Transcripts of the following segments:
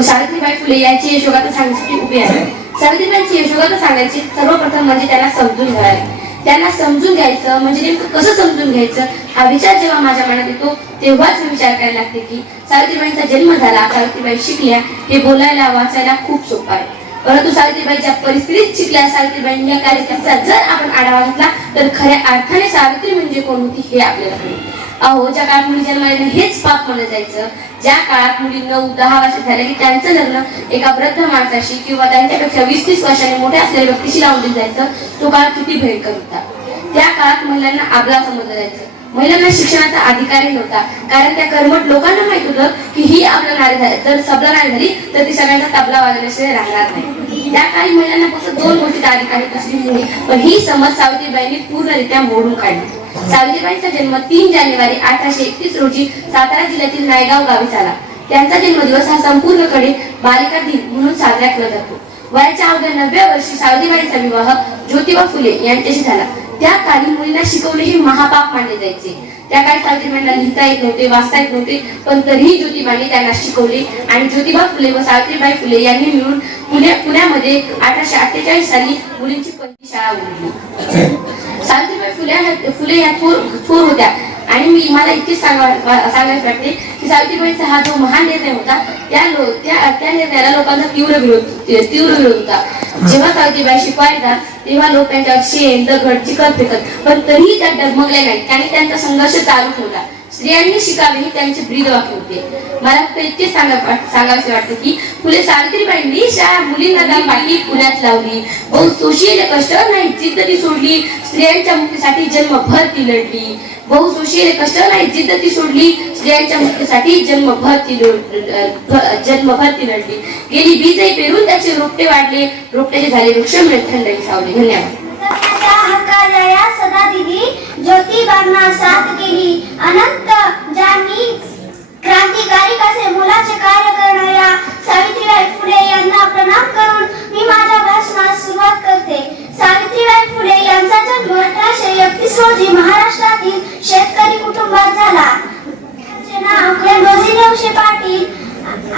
सावित्रीबाई फुले यांची यशोगाथा सांगण्यासाठी उभी आहे. सावित्रीबाईंची यशोगाथा सांगायची सर्वप्रथम म्हणजे त्यांना समजून घ्यायला त्यांना समजून घ्यायचं म्हणजे नेमकं कसं समजून घ्यायचं हा विचार जेव्हा माझ्या मनात येतो तेव्हाच मी विचार करायला लागते की सावित्रीबाईंचा जन्म झाला सावित्रीबाई शिकल्या हे बोलायला वाचायला खूप सोपं आहे. परंतु सावित्रीबाईच्या परिस्थितीत शिकल्या सावित्रीबाई या कार्यक्रमाचा जर आपण आढावा घेतला तर खऱ्या अर्थाने सावित्री म्हणजे कोण होती हे आपल्याला अहो ज्या काळात मुली जन्माला हेच पाप म्हणलं जायचं. ज्या काळात मुलींना दहा वर्ष झाले की त्यांचं लग्न एका वृद्ध माणसाशी किंवा त्यांच्यापेक्षा वीस तीस वर्षांनी मोठ्या असलेल्या व्यक्तीशी लावून दिलं जायचं तो काळ किती भयंकर होता. त्या काळात महिलांना आबला समजलं जायचं. महिलांना शिक्षणाचा अधिकारही नव्हता. कारण त्या कर्मठ लोकांना माहीत होतं की ही आपला नारी झाली जर सबला नाही झाली तर ती सगळ्यांचा तबला वाजवल्याशिवाय राहणार नाही. त्या काळी महिलांना फक्त दोन गोष्टीचा अधिकार आहे कसली मुली पण ही समज सावित्रीबाईंनी पूर्णरित्या मोडून काढली. सावित्रीबाईंचा जन्म तीन जानेवारी अठराशे एकतीस रोजी सातारा जिल्ह्यातील नायगाव गावी झाला. त्यांचा जन्मदिवस हा संपूर्णकडे बालिका दिन म्हणून साजरा केला जातो. वयाच्या अवघ्या नवव्या वर्षी सावित्रीबाईंचा विवाह ज्योतिबा फुले यांच्याशी झाला. त्या काळी मुलींना शिकवणे हे महापाप मानले जायचे. त्या काळी सावित्रीबाईंना लिहिता येत नव्हते वाचता येत नव्हते पण तरीही ज्योतिबांनी त्यांना शिकवले आणि ज्योतिबा फुले व सावित्रीबाई फुले यांनी मिळून पुण्या पुण्यामध्ये अठराशे अठ्ठेचाळीस साली मुलींची पहिली शाळा उघडली. सावित्रीबाई फुले फुले या थोर थोर होत्या. आणि मी मला इतकेच सांगा सांगायला वाटते की सावित्रीबाईंचा हा जो महान निर्णय होता त्या लो त्या त्या निर्णयाला लोकांचा तीव्र विरोध तीव्र विरोध होता. जेव्हा सावित्रीबाई शिकवायचा तेव्हा लोक त्यांच्यावर शेण दगड चिकट फेकत पण तरीही त्या डगमगल्या नाही त्यांनी त्यांचा संघर्ष चालू ठेवला स्त्रियांनी शिकावे हे त्यांचे ब्रीद वाक्य होते. मला फक्त इतकेच सांगा सांगावेसे वाटते की फुले सावित्रीबाईंनी शाळा मुलींना दान बाकी पुण्यात लावली. बहु सोशील कष्ट नाही जिद्द ती सोडली. स्त्रियांच्या मुक्तीसाठी जन्मभर ती लढली. बहु सोशील कष्ट नाही जिद्द ती सोडली. स्त्रियांच्या मुक्तीसाठी जन्मभर ती जन्मभर ती लढली. गेली बीजही पेरून त्याचे रोपटे वाढले. रोपट्याचे झाले वृक्ष थंडही सावले. धन्यवाद. सदा दिदी ज्योतिबांना साथ केली अनंत ज्यांनी क्रांतिकारी असे मुलाचे कार्य करणाऱ्या सावित्रीबाई फुले यांना प्रणाम करून मी माझ्या भाषणास सुरुवात करते. सावित्रीबाई फुले यांचा जन्म अठराशे एकतीस रोजी महाराष्ट्रातील शेतकरी कुटुंबात झाला. नाव खंडोजी नवशे पाटील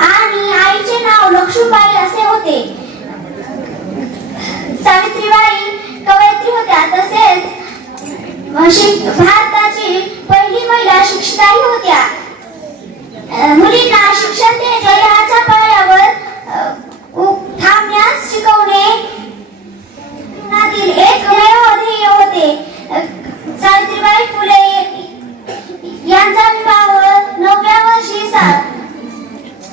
आणि आईचे नाव लक्ष्मीबाई असे होते. सावित्रीबाई कवयित्री होत्या तसेच भारताची पहिली महिला शिक्षिकाही होत्या. मुलींना शिक्षण देण्याच्या ह्याच्या पायावर अ, उ- थांबण्यास शिकवणे जीवनातील एकमेव ध्येय होते अ, सावित्रीबाई फुले यांचा विवाह नवव्या वर्षी सा-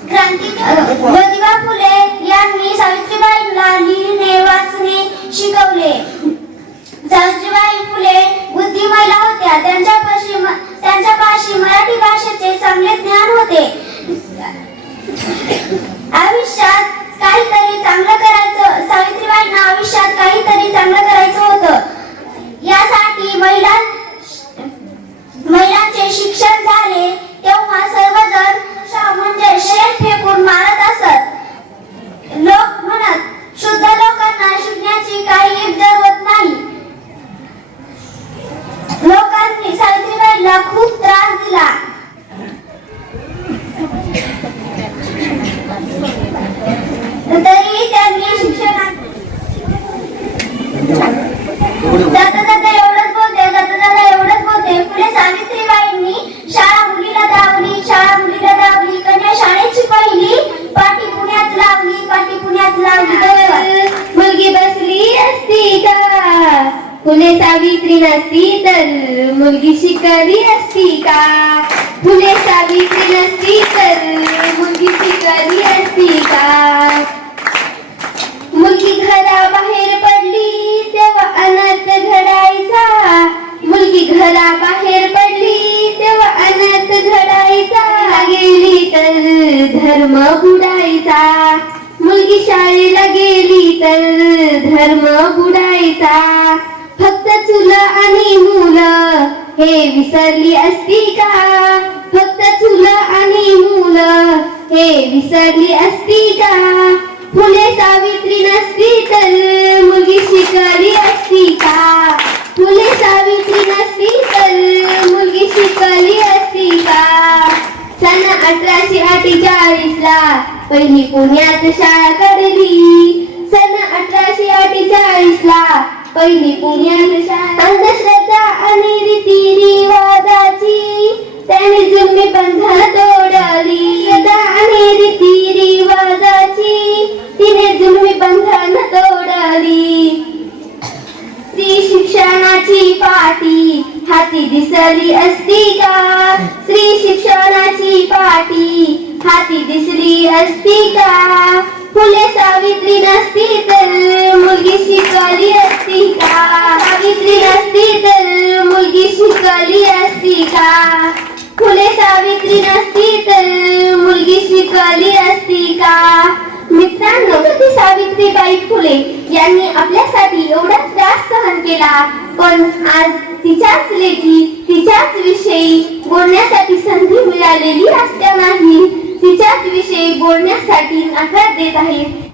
क्रांती ज्योतिबा फुले यांनी सावित्रीबाईंना लिहिणे वाचणे शिकवले सावित्रीबाई फुले बुद्धी महिला होत्या त्यांच्यापाशी म- त्यांच्यापाशी मराठी भाषेचे चांगले ज्ञान होते आयुष्यात काहीतरी चांगलं करायचं सावित्रीबाईंना आयुष्यात काहीतरी चांगलं करायचं होतं यासाठी महिला महिलांचे शिक्षण झाले तेव्हा सर्वजण शा- म्हणजे शेण फेकून मारत असत लोक म्हणत शुद्ध लोकांना शिकण्याची काही जरूरत नाही लोकांनी सावित्रीबाईला खूप त्रास दिला तरी त्यांनी शिक्षणात जाता जाता एवढंच बोलते जाता जाता एवढंच बोलते पुढे सावित्रीबाईंनी शाळा मुलीला दावली शाळा मुलीला दावली कन्या शाळेची पहिली पाठी पुण्यात लावली पाठी पुण्यात लावली धन्यवाद. मुलगी बसली असती का फुले सावित्री नसती तर मुलगी शिकली असती का? फुले सावित्री नसती तर मुलगी शिकली असती का? मुलगी घराबाहेर पडली तेव्हा अनर्थ घडायचा. मुलगी घराबाहेर पडली तेव्हा अनर्थ घडायचा. गेली तर धर्म बुडायचा. मुलगी शाळेला गेली तर धर्म बुडायचा. फक्त चुला आणि मुलं. हे विसरली असती का? फक्त चुला आणि मुलं. हे विसरली असती का? फुले सावित्री नसती तर मुलगी शिकली असती का? फुले सावित्री नसती तर मुलगी शिकली असती का? सण अठराशे अठ्ठेचाळीस ला पहिली पुण्यात शाळा करली सन अठराशे अठ्ठेचाळीस ला पहिली पुण्यात अंधश्रद्धा आणि रीती रिवाजाची त्याने जुलमी बंधन तोडली. श्रद्धा आणि रीती रिवाजाची तिने जुलमी बंधन तोडली. स्त्री शिक्षणाची पाटी हाती दिसली असती का? स्त्री शिक्षणाची पाटी हाती दिसली असती का? फुले सावित्री नसती तर मुलगी शिकली असती का? सावित्री नसती तर मुलगी शिकली असती का? फुले सावित्री नसती तर मुलगी शिकली असती का? मित्रांनो ती सावित्रीबाई फुले यांनी आपल्यासाठी एवढा त्रास सहन केला? पण आज तिच्याच लेखी तिच्याच विषयी बोलण्यासाठी संधी मिळालेली असतानाही तिच्याच विषयी बोलण्यासाठी नकार देत आहेत.